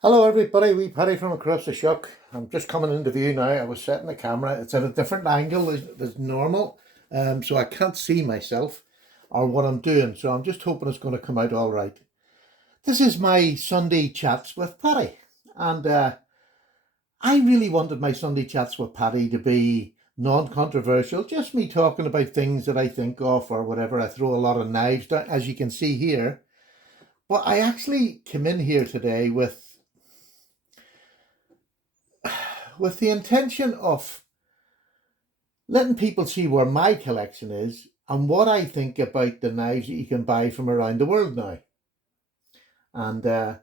Hello everybody, wee Paddy from across the shock. I'm just coming into view now. I was setting the camera. It's at a different angle than normal, so I can't see myself or what I'm doing. So I'm just hoping it's going to come out all right. This is my Sunday chats with Paddy, and I really wanted my Sunday chats with Paddy to be non-controversial, just me talking about things that I think of or whatever. I throw a lot of knives down, as you can see here. But I actually came in here today with the intention of letting people see where my collection is and what I think about the knives that you can buy from around the world now. And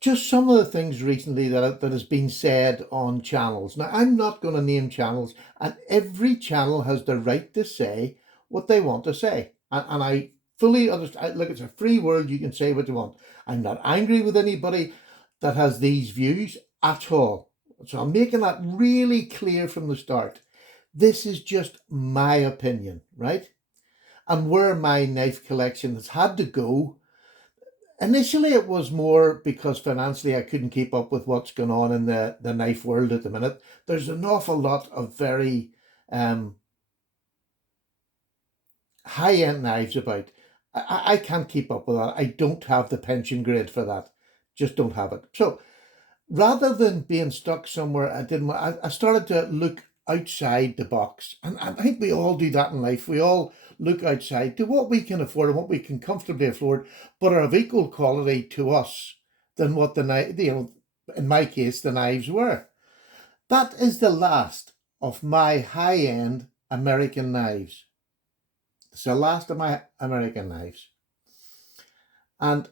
just some of the things recently that has been said on channels. Now, I'm not going to name channels, and every channel has the right to say what they want to say. And I fully understand. Look, it's a free world. You can say what you want. I'm not angry with anybody that has these views at all. So I'm making that really clear from the start. This is just my opinion, right? And where my knife collection has had to go. Initially, it was more because financially I couldn't keep up with what's going on in the knife world at the minute. There's an awful lot of very um, high-end knives about. I can't keep up with that. I don't have the pension grade for that. Just don't have it. So rather than being stuck somewhere, I started to look outside the box, and I think we all do that in life. We all look outside to what we can afford and what we can comfortably afford, but are of equal quality to us than what the knife, in my case, the knives were. That is the last of my high-end American knives. It's the last of my American knives, and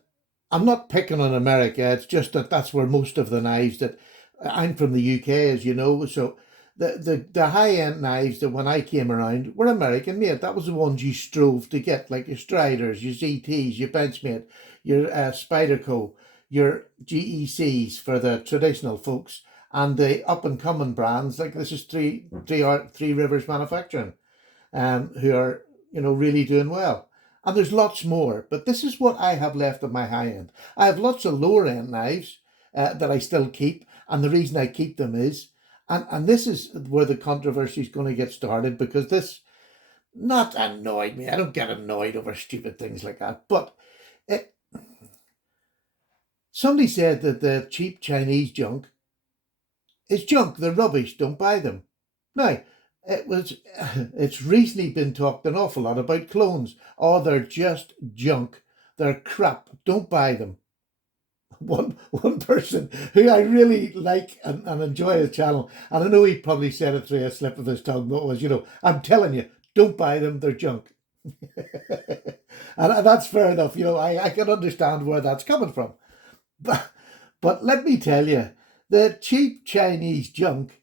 I'm not picking on America. It's just that that's where most of the knives that I'm from the UK, as you know. So the high end knives that when I came around were American made. That was the ones you strove to get, like your Striders, your ZTs, your Benchmade, your Spyderco, your GECs for the traditional folks, and the up and coming brands like this is Three Rivers Manufacturing, who are really doing well. And there's lots more, but this is what I have left of my high end. I have lots of lower end knives that I still keep, and the reason I keep them is, and this is where the controversy is going to get started, because this not annoyed me. I don't get annoyed over stupid things like that, but it, somebody said that the cheap Chinese junk is junk. They're rubbish. Don't buy them. Now, it's recently been talked an awful lot about clones. Oh, they're just junk. They're crap. Don't buy them. One person who I really like and enjoy his channel, and I know he probably said it through a slip of his tongue, but it was, I'm telling you, don't buy them. They're junk. And that's fair enough. I can understand where that's coming from. But, but let me tell you, the cheap Chinese junk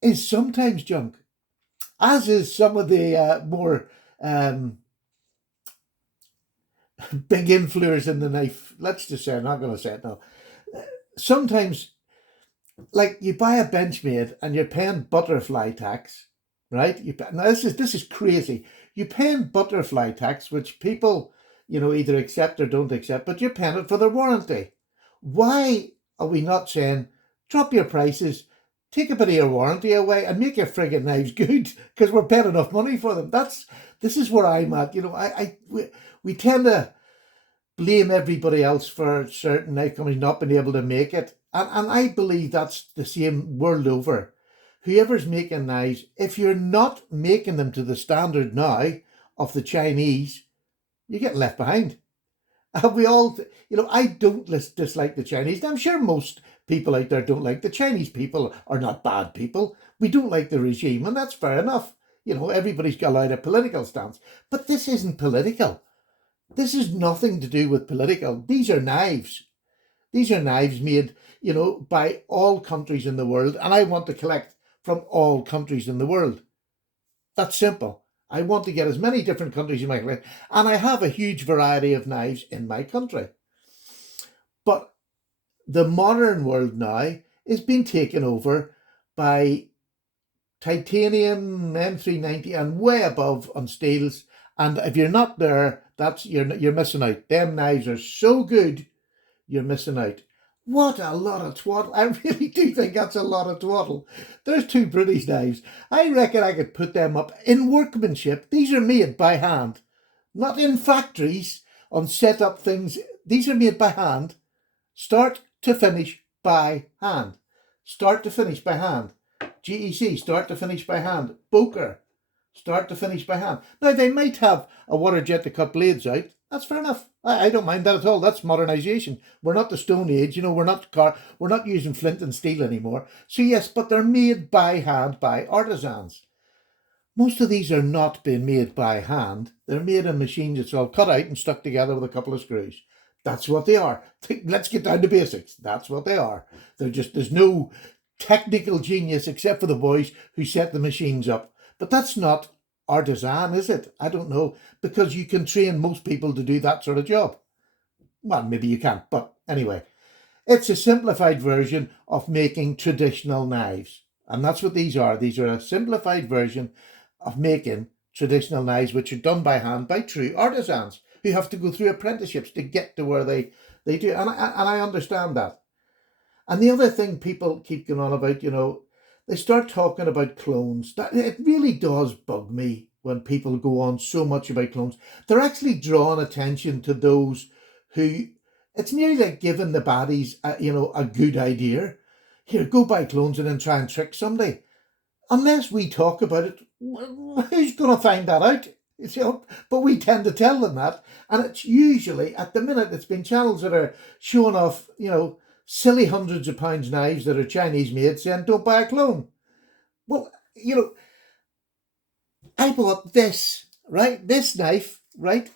is sometimes junk, as is some of the more big influencers in the knife. Let's just say, I'm not going to say it now. Sometimes, like you buy a Benchmade and you're paying butterfly tax, right? Now this is crazy. You're paying butterfly tax, which people, either accept or don't accept, but you're paying it for their warranty. Why are we not saying drop your prices, take a bit of your warranty away, and make your friggin' knives good? Because we're paying enough money for them. This is where I'm at. We tend to blame everybody else for certain knife companies not being able to make it, and I believe that's the same world over. Whoever's making knives, if you're not making them to the standard now of the Chinese, you get left behind. And we all, I don't dislike the Chinese. I'm sure most people out there don't like the Chinese. People are not bad people. We don't like the regime, and that's fair enough. Everybody's got a political stance. But this isn't political. This is nothing to do with political. These are knives. These are knives made, by all countries in the world, and I want to collect from all countries in the world. That's simple. I want to get as many different countries in my collection, and I have a huge variety of knives in my country. But the modern world now is being taken over by titanium, M390, and way above on steels. And if you're not there, you're missing out. Them knives are so good, you're missing out. What a lot of twaddle. I really do think that's a lot of twaddle. There's two British knives. I reckon I could put them up in workmanship. These are made by hand, not in factories on set up things. These are made by hand, start to finish by hand. Start to finish by hand. GEC, start to finish by hand. Boker, start to finish by hand. Now, they might have a water jet to cut blades out. That's fair enough. I don't mind that at all. That's modernisation. We're not the Stone Age, we're not using flint and steel anymore. So yes, but they're made by hand by artisans. Most of these are not being made by hand. They're made in machines. It's all cut out and stuck together with a couple of screws. That's what they are. Let's get down to basics. That's what they are. There's no technical genius except for the boys who set the machines up. But that's not artisan, is it? I don't know, because you can train most people to do that sort of job. Well, maybe you can't, but anyway. It's a simplified version of making traditional knives. And that's what these are. These are a simplified version of making traditional knives, which are done by hand by true artisans who have to go through apprenticeships to get to where they do. And I understand that. And the other thing people keep going on about, they start talking about clones. It really does bug me when people go on so much about clones. They're actually drawing attention to those who, it's nearly like giving the baddies, a good idea. Here, go buy clones and then try and trick somebody. Unless we talk about it, who's going to find that out? But we tend to tell them that. And it's usually, at the minute, it's been channels that are showing off, silly hundreds of pounds knives that are Chinese made, saying don't buy a clone. Well, I bought this, right? This knife, right?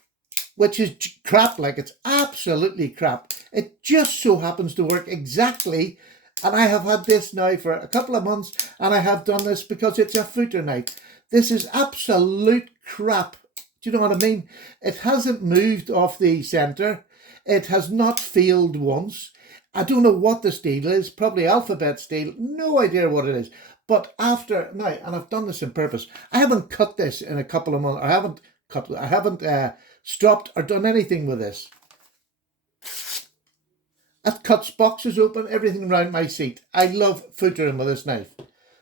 Which is crap, like it's absolutely crap. It just so happens to work exactly. And I have had this now for a couple of months, and I have done this because it's a footer knife. This is absolute crap. Do you know what I mean? It hasn't moved off the centre. It has not failed once. I don't know what the steel is, probably alphabet steel, no idea what it is. But after, now, and I've done this on purpose, I haven't cut this in a couple of months, I haven't stropped or done anything with this. It cuts boxes open, everything around my seat. I love footering with this knife.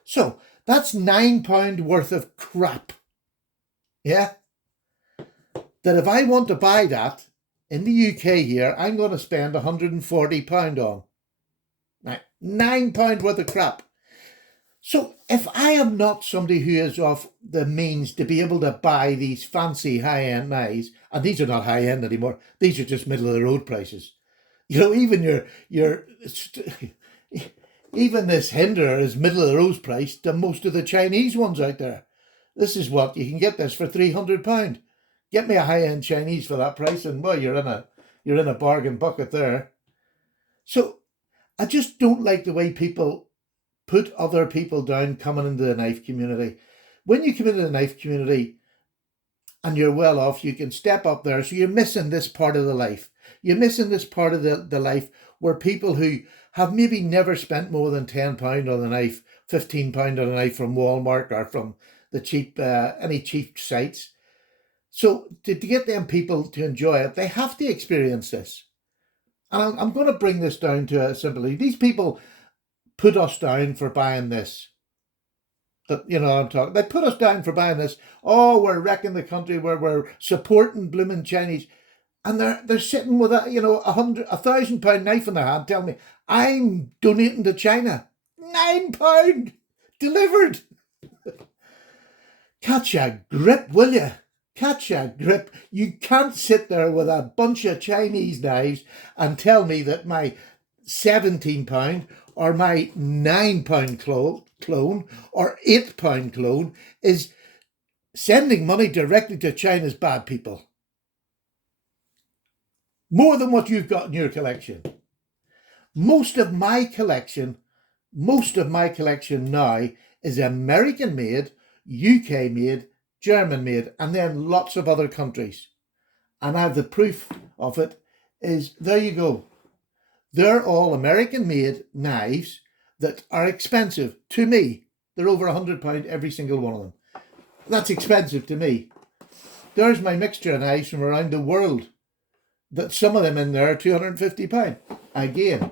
So, that's £9 worth of crap. Yeah? That if I want to buy that, in the UK here, I'm going to spend £140 on. Right, £9 worth of crap. So if I am not somebody who is of the means to be able to buy these fancy high-end knives, and these are not high-end anymore, these are just middle-of-the-road prices. Even even this Hinderer is middle-of-the-road price to most of the Chinese ones out there. This is what, you can get this for £300. Get me a high-end Chinese for that price, and well, you're in a bargain bucket there. So I just don't like the way people put other people down coming into the knife community. When you come into the knife community and you're well off, you can step up there. So you're missing this part of the life. You're missing this part of the life where people who have maybe never spent more than £10 on a knife, £15 on a knife from Walmart or from the cheap any cheap sites. So to get them people to enjoy it, they have to experience this. And I'm going to bring this down to a simply, these people put us down for buying this. But I'm talking. They put us down for buying this. Oh, we're wrecking the country. We're supporting blooming Chinese, and they're sitting with a £1,000 knife in their hand, telling me I'm donating to China. £9 delivered. Catch a grip, will you? Catch a grip. You can't sit there with a bunch of Chinese knives and tell me that my £17 or my £9 clone or £8 clone is sending money directly to China's bad people. More than what you've got in your collection. Most of my collection now is American made, UK made, German made, and then lots of other countries. And I have the proof of it is, there you go. They're all American made knives that are expensive to me. They're over £100 every single one of them. That's expensive to me. There's my mixture of knives from around the world. That some of them in there are £250. Again,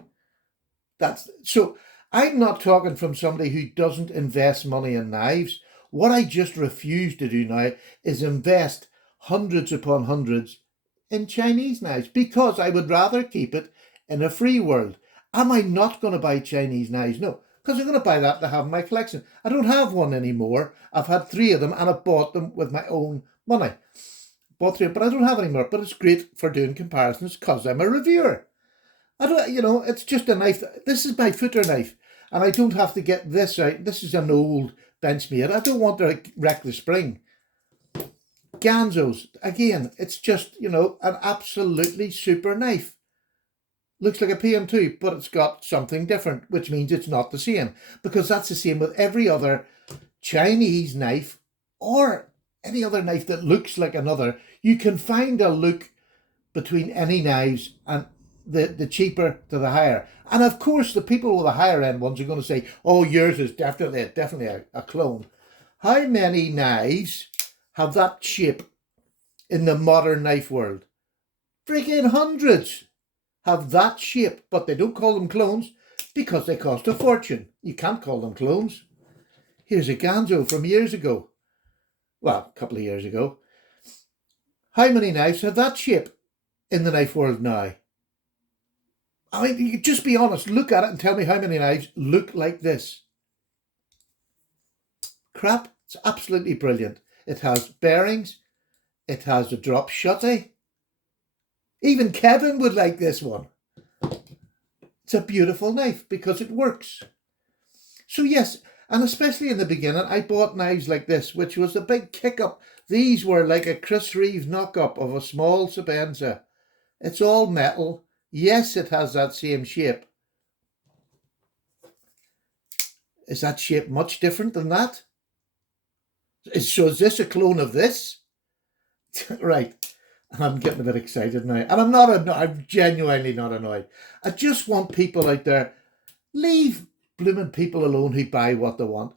That's so I'm not talking from somebody who doesn't invest money in knives. What I just refuse to do now is invest hundreds upon hundreds in Chinese knives because I would rather keep it in a free world. Am I not going to buy Chinese knives? No, because I'm going to buy that to have in my collection. I don't have one anymore. I've had three of them and I bought them with my own money. Bought three, but I don't have any more. But it's great for doing comparisons because I'm a reviewer. I don't, it's just a knife. This is my footer knife, and I don't have to get this out. This is an old Benchmade. I don't want to wreck the spring. Ganzos, again, it's just, an absolutely super knife. Looks like a PM2, but it's got something different, which means it's not the same, because that's the same with every other Chinese knife or any other knife that looks like another. You can find a look between any knives, and the cheaper to the higher. And of course, the people with the higher end ones are going to say, "Oh, yours is definitely a clone." How many knives have that shape in the modern knife world? Freaking hundreds have that shape, but they don't call them clones because they cost a fortune. You can't call them clones. Here's a Ganzo from years ago. Well, a couple of years ago. How many knives have that shape in the knife world now? I mean, you just be honest. Look at it and tell me how many knives look like this. Crap. It's absolutely brilliant. It has bearings. It has a drop shutty. Even Kevin would like this one. It's a beautiful knife because it works. So yes, and especially in the beginning, I bought knives like this, which was a big kick up. These were like a Chris Reeve knockup of a small Sabenza. It's all metal. Yes, it has that same shape. Is that shape much different than that? So is this a clone of this? Right. I'm getting a bit excited now. And I'm not annoyed. I'm genuinely not annoyed. I just want people out there, leave blooming people alone who buy what they want.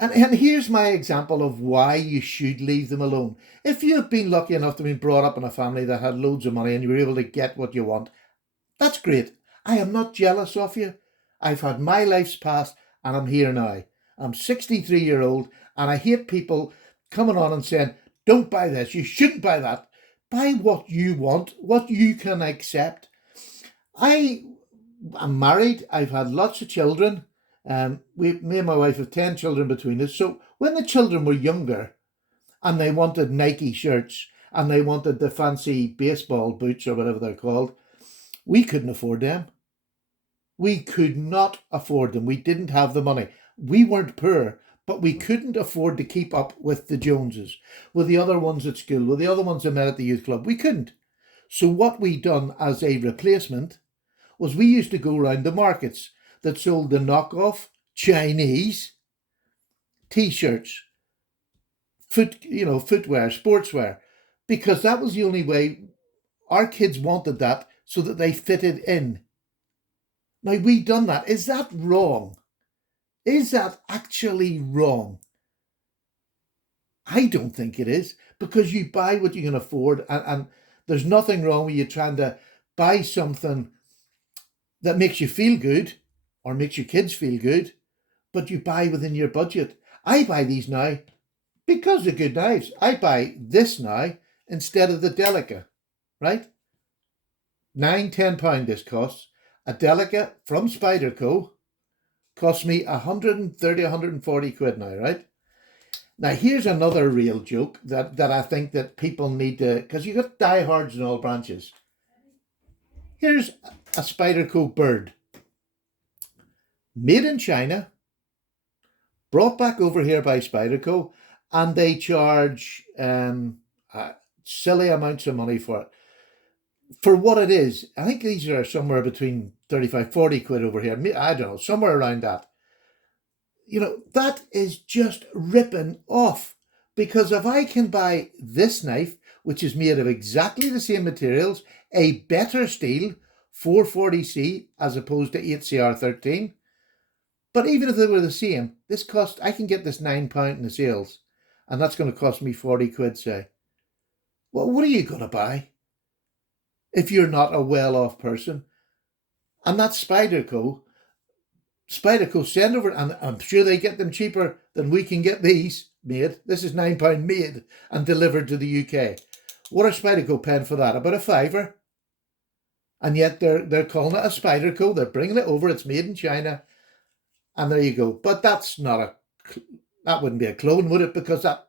And here's my example of why you should leave them alone. If you've been lucky enough to be brought up in a family that had loads of money and you were able to get what you want, that's great. I am not jealous of you. I've had my life's past and I'm here now. I'm 63-year-old and I hate people coming on and saying, don't buy this, you shouldn't buy that. Buy what you want, what you can accept. I am married. I've had lots of children. Me and my wife have 10 children between us. So when the children were younger and they wanted Nike shirts and they wanted the fancy baseball boots or whatever they're called, we couldn't afford them. We could not afford them. We didn't have the money. We weren't poor, but we couldn't afford to keep up with the Joneses, with the other ones at school, with the other ones I met at the youth club. We couldn't. So what we done as a replacement was we used to go around the markets that sold the knockoff Chinese t-shirts, footwear, sportswear, because that was the only way our kids wanted that so that they fitted in. Now we done that. Is that wrong? Is that actually wrong? I don't think it is, because you buy what you can afford, and there's nothing wrong with you trying to buy something that makes you feel good or makes your kids feel good, but you buy within your budget. I buy these now because they're good knives. I buy this now instead of the Delica, right? £9-10 this costs. A Delica from Spyderco costs me 130, 140 quid now, right? Now here's another real joke that I think that people need to, because you got diehards in all branches. Here's a Spyderco bird, made in China, brought back over here by Spyderco, and they charge silly amounts of money for it. For what it is, I think these are somewhere between 35, 40 quid over here. I don't know, somewhere around that. That is just ripping off. Because if I can buy this knife, which is made of exactly the same materials, a better steel, 440C as opposed to 8CR13, but even if they were the same, I can get this £9 in the sales, and that's going to cost me 40 quid, say. Well, what are you going to buy if you're not a well-off person? And that's Spyderco. Spyderco send over, and I'm sure they get them cheaper than we can get these made. This is £9 made and delivered to the UK. What are Spyderco paying for that? About a fiver. And yet they're calling it a Spyderco. They're bringing it over. It's made in China. And there you go. But that wouldn't be a clone, would it? Because that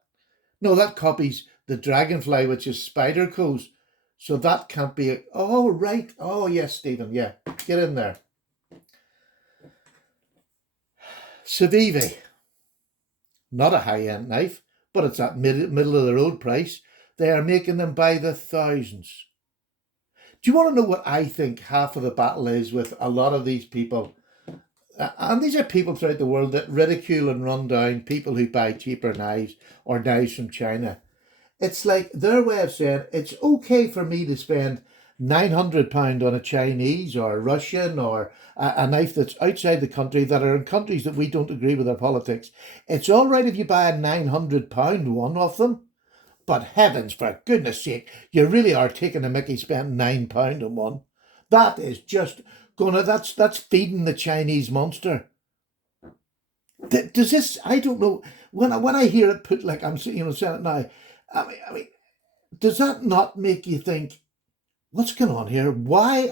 copies the Dragonfly, which is Spyderco's. So that can't be oh, right. Oh, yes, Stephen. Yeah, get in there. Civivi. Not a high-end knife, but it's at middle of the road price. They are making them by the thousands. Do you want to know what I think half of the battle is with a lot of these people? And these are people throughout the world that ridicule and run down people who buy cheaper knives or knives from China. It's like their way of saying it's okay for me to spend £900 on a Chinese or a Russian or a knife that's outside the country, that are in countries that we don't agree with their politics. It's all right if you buy a £900 one off them. But heavens, for goodness sake, you really are taking a mickey spending £9 on one. That is just that's feeding the Chinese monster. Does this? I don't know. When I hear it put like I'm saying it now, I mean, does that not make you think, what's going on here? Why?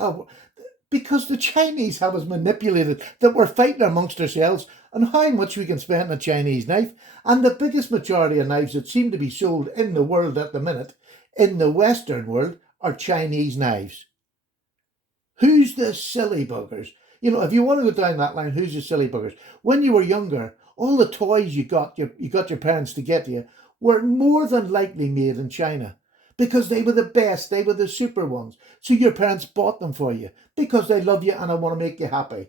Because the Chinese have us manipulated that we're fighting amongst ourselves on how much we can spend on a Chinese knife. And the biggest majority of knives that seem to be sold in the world at the minute, in the Western world, are Chinese knives. Who's the silly buggers? If you want to go down that line, who's the silly buggers? When you were younger, all the toys you got your parents to get you were more than likely made in China. Because they were the best, they were the super ones. So your parents bought them for you because they love you and I want to make you happy.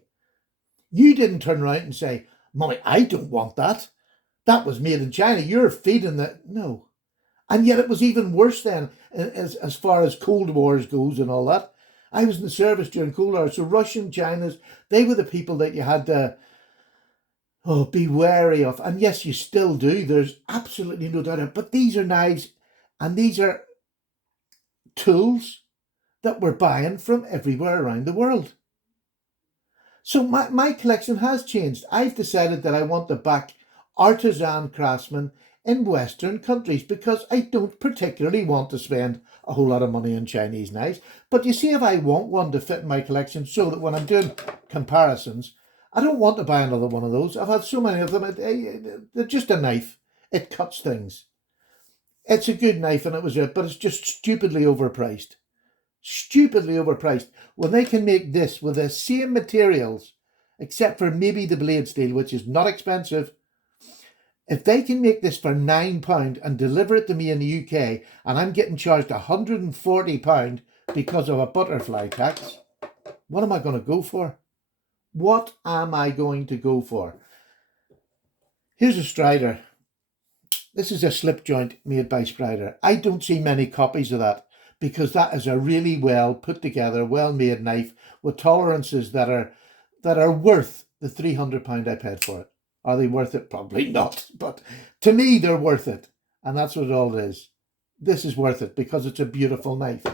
You didn't turn around and say, Mommy, I don't want that. That was made in China. You're feeding that. No. And yet it was even worse then as far as Cold Wars goes and all that. I was in the service during Cold War. So Russian, China's, they were the people that you had to be wary of. And yes, you still do. There's absolutely no doubt. But these are knives and these are tools that we're buying from everywhere around the world. So my collection has changed. I've decided that I want to back artisan craftsmen in Western countries because I don't particularly want to spend a whole lot of money on Chinese knives. But you see, if I want one to fit in my collection so that when I'm doing comparisons, I don't want to buy another one of those. I've had so many of them. They're just a knife. It cuts things. It's a good knife and but it's just stupidly overpriced. Stupidly overpriced. When they can make this with the same materials, except for maybe the blade steel, which is not expensive. If they can make this for £9 and deliver it to me in the UK, and I'm getting charged £140 because of a butterfly tax, what am I going to go for? What am I going to go for? Here's a Strider. This is a slip joint made by Strider. I don't see many copies of that because that is a really well put together, well made knife with tolerances that are worth the £300 I paid for it. Are they worth it? Probably not. But to me, they're worth it. And that's what it all is. This is worth it because it's a beautiful knife.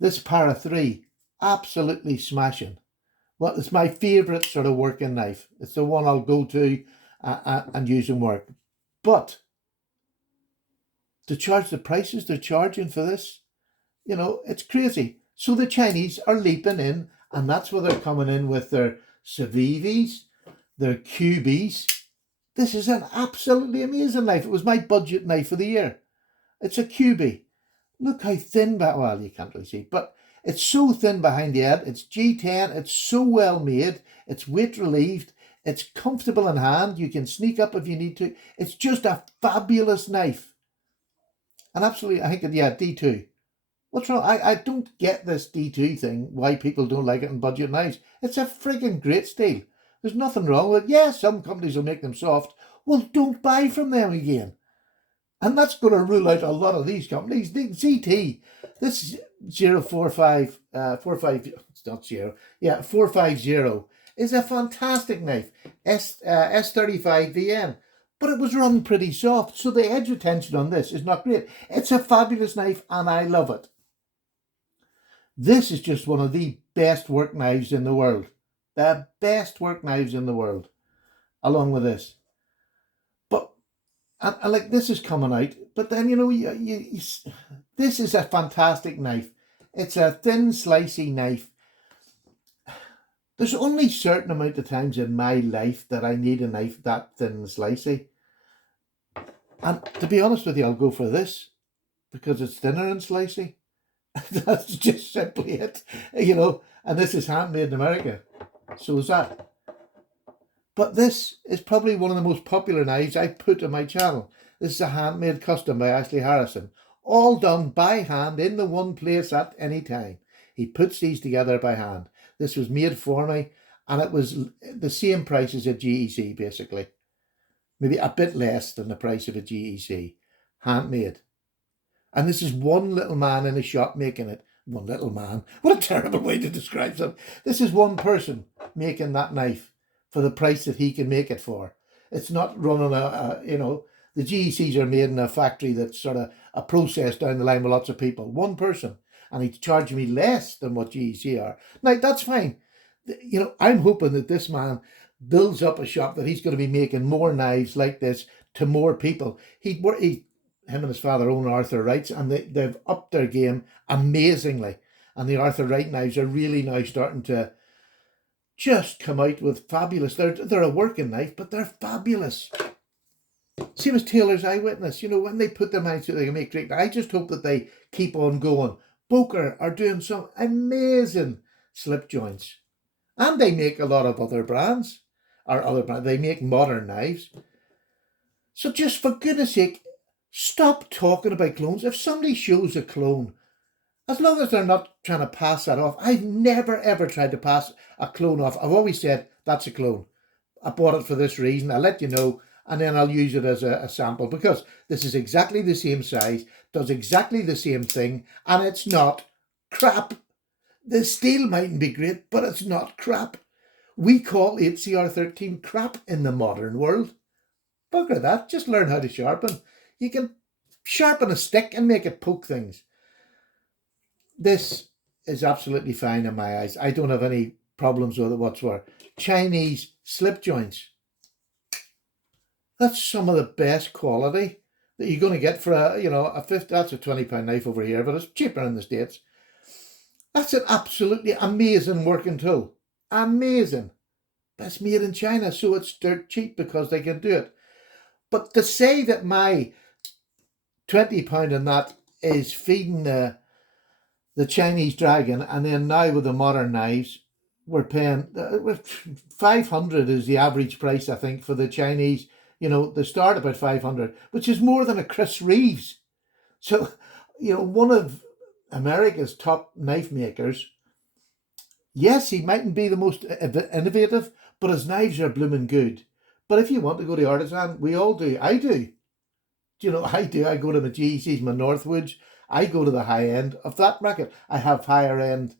This Para 3, absolutely smashing. Well, it's my favourite sort of working knife. It's the one I'll go to and use in work. But to charge the prices they're charging for this, it's crazy. So the Chinese are leaping in, and that's where they're coming in with their Civivis, their QBs. This is an absolutely amazing knife. It was my budget knife of the year. It's a QB. Look how thin, well, you can't really see, but it's so thin behind the head. It's G10. It's so well made. It's weight relieved. It's comfortable in hand. You can sneak up if you need to. It's just a fabulous knife. And absolutely, I think, D2. What's wrong? I don't get this D2 thing, why people don't like it in budget knives. It's a friggin' great steel. There's nothing wrong with it. Yeah, some companies will make them soft. Well, don't buy from them again. And that's going to rule out a lot of these companies. The ZT, this 045, 45, it's not 0, yeah, 450 is a fantastic knife. S35 VN. But it was run pretty soft, so the edge retention on this is not great. It's a fabulous knife, and I love it. This is just one of the best work knives in the world. The best work knives in the world, along with this. But and like this is coming out, but then this is a fantastic knife. It's a thin, slicey knife. There's only certain amount of times in my life that I need a knife that thin and slicey. And to be honest with you, I'll go for this because it's thinner and slicey. That's just simply it, And this is handmade in America. So is that. But this is probably one of the most popular knives I put on my channel. This is a handmade custom by Ashley Harrison. All done by hand in the one place at any time. He puts these together by hand. This was made for me, and it was the same price as a GEC, basically. Maybe a bit less than the price of a GEC. Handmade. And this is one little man in a shop making it. One little man. What a terrible way to describe something. This is one person making that knife for the price that he can make it for. It's not running the GECs are made in a factory that's sort of a process down the line with lots of people. One person. And he's charging me less than what GEC are. Now, that's fine. I'm hoping that this man builds up a shop that he's going to be making more knives like this to more people. Him and his father own Arthur Wrights, and they've upped their game amazingly. And the Arthur Wright knives are really now starting to just come out with fabulous. They're a working knife, but they're fabulous. Same as Taylor's Eyewitness. When they put them out so they can make great. I just hope that they keep on going. Boker are doing some amazing slip joints. And they make a lot of other brands. They make modern knives. So just for goodness sake, stop talking about clones. If somebody shows a clone, as long as they're not trying to pass that off. I've never ever tried to pass a clone off. I've always said, that's a clone. I bought it for this reason. I'll let you know, and then I'll use it as a sample, because this is exactly the same size, does exactly the same thing, and it's not crap. The steel mightn't be great, but it's not crap. We call HCR13 crap in the modern world. Bugger that, just learn how to sharpen. You can sharpen a stick and make it poke things. This is absolutely fine in my eyes. I don't have any problems with it whatsoever. Chinese slip joints. That's some of the best quality that you're going to get for a 50. That's a £20 knife over here, but it's cheaper in the States. That's an absolutely amazing working tool. Amazing. But it's made in China, so it's dirt cheap because they can do it. But to say that my £20 on that is feeding the Chinese dragon, and then now with the modern knives, we're paying 500 is the average price, I think, for the Chinese. They start about 500, which is more than a Chris Reeves. So, one of America's top knife makers. Yes, he mightn't be the most innovative, but his knives are blooming good. But if you want to go to artisan, we all do. I do. I do. I go to my GECs, my Northwoods. I go to the high end of that bracket. I have higher end,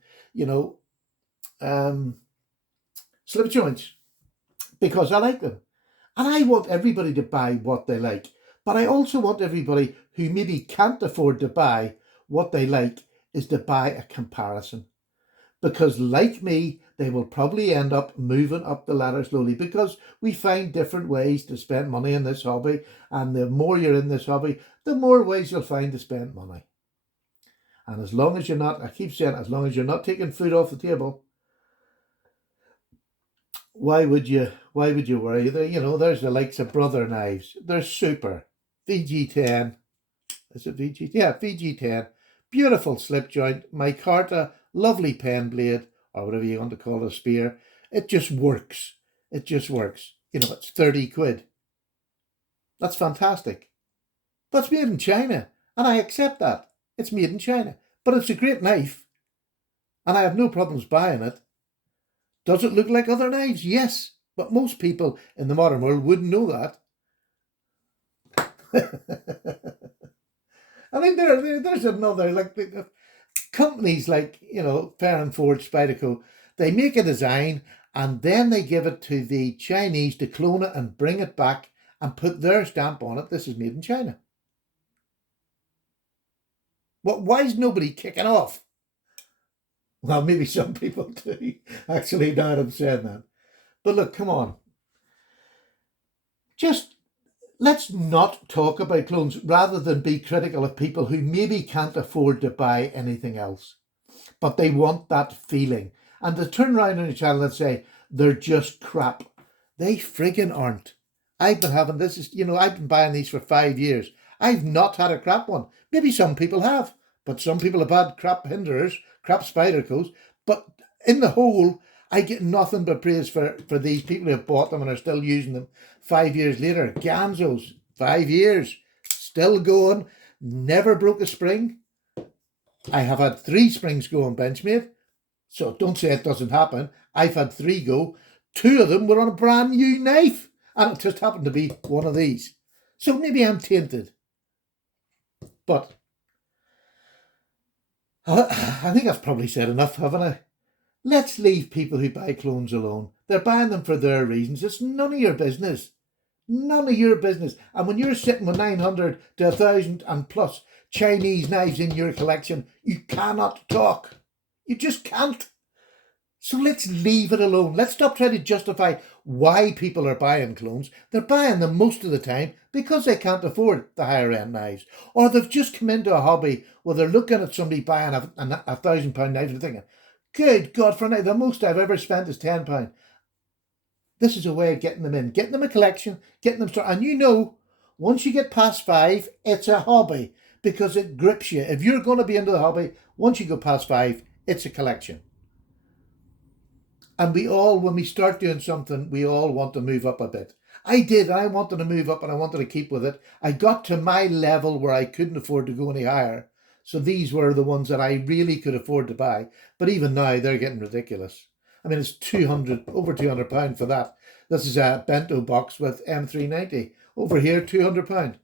slip joints because I like them. And I want everybody to buy what they like. But I also want everybody who maybe can't afford to buy what they like is to buy a comparison. Because like me, they will probably end up moving up the ladder slowly, because we find different ways to spend money in this hobby. And the more you're in this hobby, the more ways you'll find to spend money. And as long as you're not, I keep saying, as long as you're not taking food off the table, why would you worry? There's the likes of Brother Knives. They're super. VG10. Is it VG? Yeah, VG10. Beautiful slip joint. Micarta, lovely pen blade, or whatever you want to call it, a spear. It just works. It just works. It's 30 quid. That's fantastic. But it's made in China, and I accept that. It's made in China. But it's a great knife, and I have no problems buying it. Does it look like other knives? Yes. But most people in the modern world wouldn't know that. I mean, there's another, like the companies like, Fair and Forge, Spyderco, they make a design and then they give it to the Chinese to clone it and bring it back and put their stamp on it. This is made in China. Why is nobody kicking off? Well, maybe some people do, actually, now that I'm saying that. But look, come on. Just let's not talk about clones rather than be critical of people who maybe can't afford to buy anything else, but they want that feeling. And to turn around on your channel and say they're just crap. They friggin' aren't. I've been having this, I've been buying these for 5 years. I've not had a crap one. Maybe some people have, but some people have had crap hinderers, crap spider coats. But in the whole, I get nothing but praise for these people who have bought them and are still using them 5 years later. Ganzos, 5 years, still going, never broke a spring. I have had 3 springs go on Benchmade, so don't say it doesn't happen. I've had 3 go. 2 of them were on a brand new knife, and it just happened to be one of these. So maybe I'm tainted. But I think I've probably said enough, haven't I? Let's leave people who buy clones alone. They're buying them for their reasons. It's none of your business. None of your business. And when you're sitting with 900 to 1,000 and plus Chinese knives in your collection, you cannot talk. You just can't. So let's leave it alone. Let's stop trying to justify why people are buying clones. They're buying them most of the time because they can't afford the higher end knives. Or they've just come into a hobby where they're looking at somebody buying a £1,000 knife and thinking, good God, for a knife, the most I've ever spent is £10. This is a way of getting them in, getting them a collection, getting them started. And once you get past 5, it's a hobby because it grips you. If you're going to be into the hobby, once you go past 5, it's a collection. And when we start doing something, we all want to move up a bit. I did. I wanted to move up and I wanted to keep with it. I got to my level where I couldn't afford to go any higher. So these were the ones that I really could afford to buy. But even now, they're getting ridiculous. I mean, it's over £200 for that. This is a bento box with M390. Over here, £200.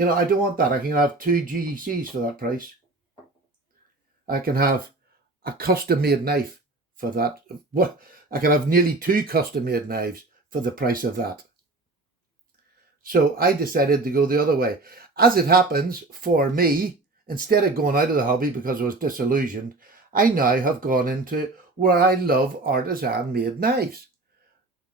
I don't want that. I can have 2 GECs for that price. I can have a custom-made knife for that. I can have nearly 2 custom-made knives for the price of that. So I decided to go the other way. As it happens, for me, instead of going out of the hobby because I was disillusioned, I now have gone into where I love artisan-made knives,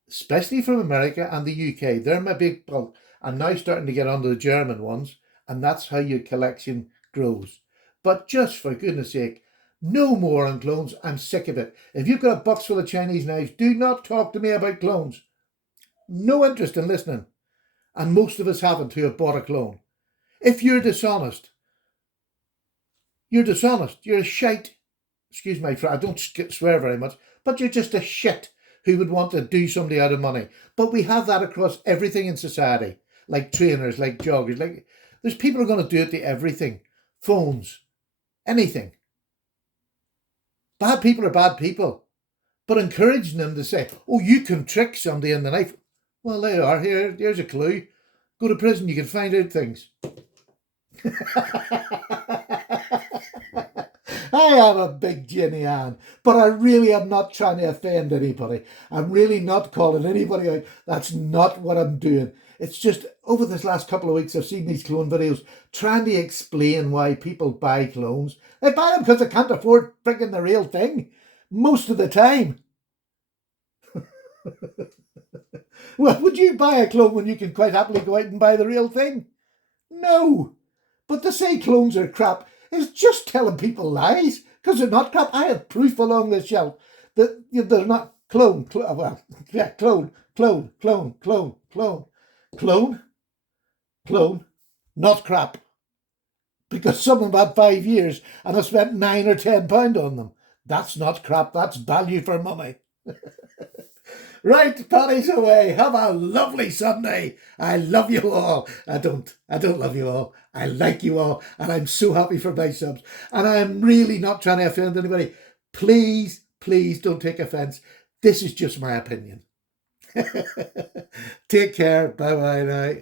especially from America and the UK. They're my big bulk. I'm now starting to get onto the German ones, and that's how your collection grows. But just for goodness sake, no more on clones. I'm sick of it. If you've got a box full of Chinese knives, do not talk to me about clones. No interest in listening. And most of us haven't who have bought a clone. If you're dishonest, you're dishonest. You're a shite. Excuse my friend, I don't swear very much, but you're just a shit who would want to do somebody out of money. But we have that across everything in society, like trainers, like joggers. There's people who are going to do it to everything. Phones, anything. Bad people are bad people. But encouraging them to say, oh, you can trick somebody in the knife. Well, there you are. Here's a clue. Go to prison, you can find out things. I am a big Jenny Ann, but I really am not trying to offend anybody. I'm really not calling anybody out. That's not what I'm doing. It's just over this last couple of weeks, I've seen these clone videos trying to explain why people buy clones. They buy them because they can't afford freaking the real thing most of the time. Well, would you buy a clone when you can quite happily go out and buy the real thing? No. But to say clones are crap is just telling people lies because they're not crap. I have proof along the shelf that they're not clone, not crap. Because some of them had 5 years and I spent £9 or £10 on them. That's not crap. That's value for money. Right, Paddy's away. Have a lovely Sunday. I love you all. I don't love you all. I like you all. And I'm so happy for my subs. And I'm really not trying to offend anybody. Please, please don't take offense. This is just my opinion. Take care. Bye-bye now.